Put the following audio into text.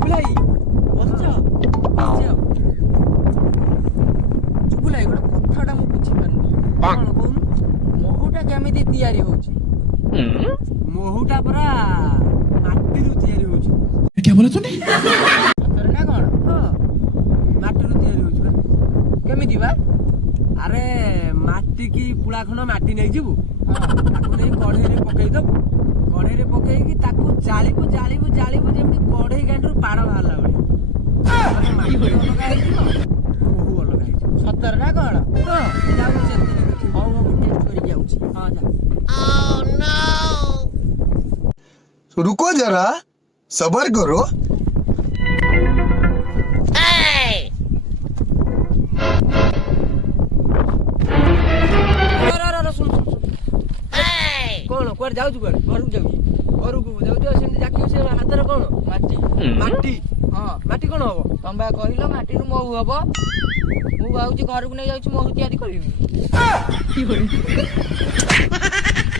ଚୁବୁଲାଇ ବସିଛ ଚୁବୁଲାଇ ଗୋଟେ କଥାଟା ମୁଁ ବୁଝିପାରୁନି କଣ କହୁନୁ ମହୁଟା କେମିତି ତିଆରି ହଉଛି ମହୁଟା ପରା ମାଟିରୁ ତିଆରି ହଉଛି ସତରେ ନା କଣ ମାଟିରୁ ତିଆରି ହଉଛି ବା କେମିତି ବା ଆରେ ମାଟିକି ପୁଳା ଖଣ୍ଡ ମାଟି ନେଇଯିବୁ ତାକୁ ନେଇ କଢେଇରେ ପକେଇଦବୁ କଢେଇରେ ପକେଇକି ତାକୁ ଜାଳିବୁ ଜାଳିବୁ ଜାଳିବୁ ଯେମିତି କଢେଇ ଗାଣ୍ଡରୁ ପାଣ ବାହାରିଲା ଭଳିଆ ମାଟି ଅଲଗା ହେଇଯିବ ମହୁ ଅଲଗା ହେଇଯିବ ସତରେ ନା କଣ ଯାଉଛି ସେତିକି ଦେଖିବୁ ହଉ ମୁଁ ଟେଷ୍ଟ କରିକି ଯାଉଛି ହଁ ଯା रुको जरा सबर करो କଣ କୁଆଡେ ଯାଉଛୁ କୁଆଡେ ଘରକୁ ଯାଉଛି ଘରକୁ ଯାଉଛୁ ସେମିତି ଜାକିବୁ ସେ ହାତରେ କଣ ମାଟି ମାଟି ହଁ ମାଟି କଣ ହବ ତମେ ବା କହିଲ ମାଟିରୁ ମହୁ ହବ ମୁଁ ଭାବୁଛି ଘରକୁ ନେଇ ଯାଉଛି ମହୁ ତିଆରି କରିବି